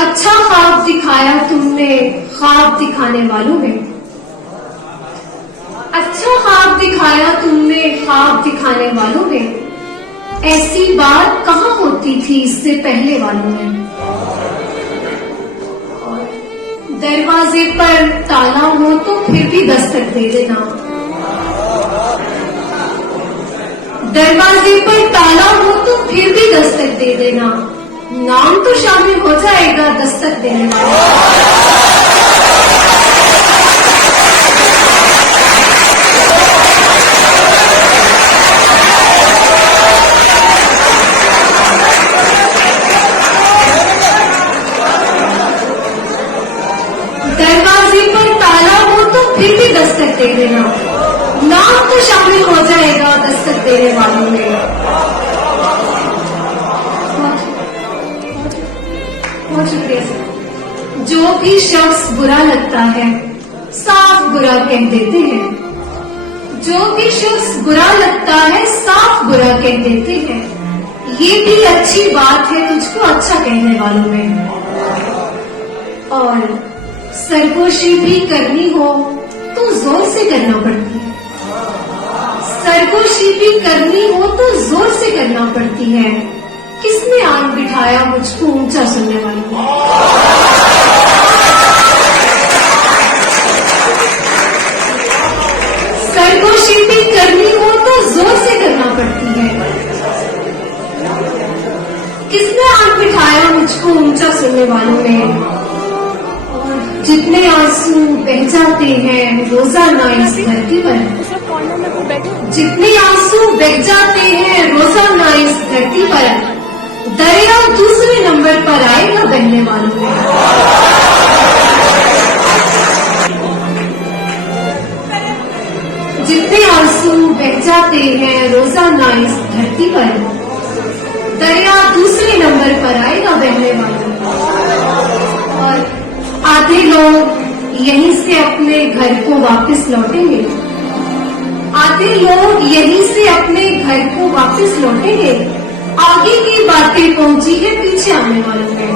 अच्छा ख्वाब दिखाया तुमने ख्वाब दिखाने वालों में। अच्छा ख्वाब दिखाया तुमने ख्वाब दिखाने वालों में। ऐसी बात कहाँ होती थी इससे पहले वालों में। और दरवाजे पर ताला हो तो फिर भी दस्तक दे देना। दरवाजे पर ताला हो तो फिर भी दस्तक दे देना। नाम तो शामिल हो जाएगा दस्तक देने वाला। दरवाजे पर ताला हो तो फिर भी दस्तक दे देना। नाम तो शामिल हो जाएगा दस्तक देने वालों में। बहुत शुक्रिया सर। जो भी शख्स बुरा लगता है साफ बुरा कह देते हैं। जो भी शख्स बुरा लगता है साफ बुरा कह देते हैं। ये भी अच्छी बात है तुझको अच्छा कहने वालों में। और सरगोशी भी करनी हो तो जोर से करना पड़ती है। सरगोशी भी करनी हो तो जोर से करना पड़ती है। किसने आन बिठाया मुझको ऊंचा सुनने वालों में। सरगोशी भी करनी हो तो जोर से करना पड़ती है। किसने आन बिठाया मुझको ऊंचा सुनने वालों में। और जितने आंसू बह जाते हैं रोजाना इस धरती पर। जितने आंसू बह जाते हैं रोजाना इस धरती पर। दरिया दूसरे नंबर पर आएगा बहने वालों में। जितने आंसू बह जाते हैं रोजाना इस धरती पर। दरिया दूसरे नंबर पर आएगा बहने वालों में। और आधे लोग यहीं से अपने घर को वापस लौटेंगे। आधे लोग यहीं से अपने घर को वापस लौटेंगे। आगे की बातें पहुंची है पीछे आने वालों में।